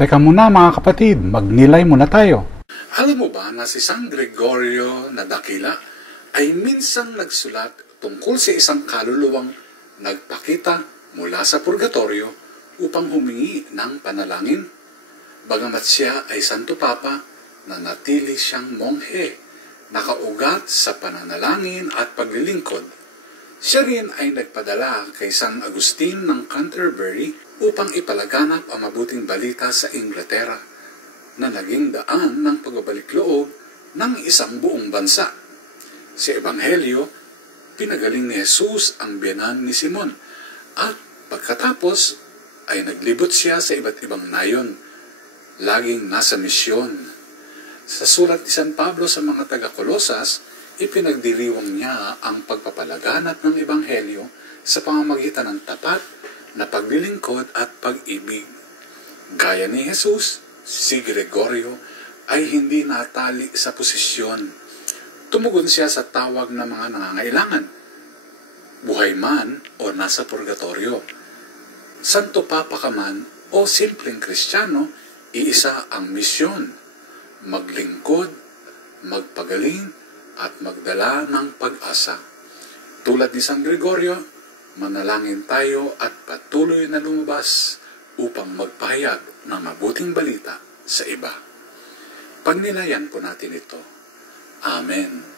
Teka muna mga kapatid, magnilay muna tayo. Alam mo ba na si San Gregorio na dakila ay minsang nagsulat tungkol sa isang kaluluwang nagpakita mula sa purgatorio upang humingi ng panalangin? Bagamat siya ay Santo Papa, nanatili siyang monghe, nakaugat sa pananalangin at paglilingkod. Siya rin ay nagpadala kay San Agustin ng Canterbury upang ipalaganap ang mabuting balita sa Inglaterra na naging daan ng pagbabalik loob ng isang buong bansa. Sa Ebanghelyo, pinagaling ni Jesus ang biyenan ni Simon at pagkatapos ay naglibot siya sa iba't ibang nayon, laging nasa misyon. Sa sulat ni San Pablo sa mga taga-Kolosas, ipinagdiriwang niya ang pagpapalaganap ng Ebanghelyo sa pamamagitan ng tapat na paglilingkod at pag-ibig. Gaya ni Jesus, si Gregorio ay hindi natali sa posisyon. Tumugon siya sa tawag ng mga nangangailangan, buhay man o nasa purgatorio. Santo Papa ka man o simpleng Kristiyano, iisa ang misyon: maglingkod, magpagaling, at magdala ng pag-asa. Tulad ni San Gregorio, manalangin tayo at patuloy na lumabas upang magpahayag ng mabuting balita sa iba. Pagnilayan po natin ito. Amen.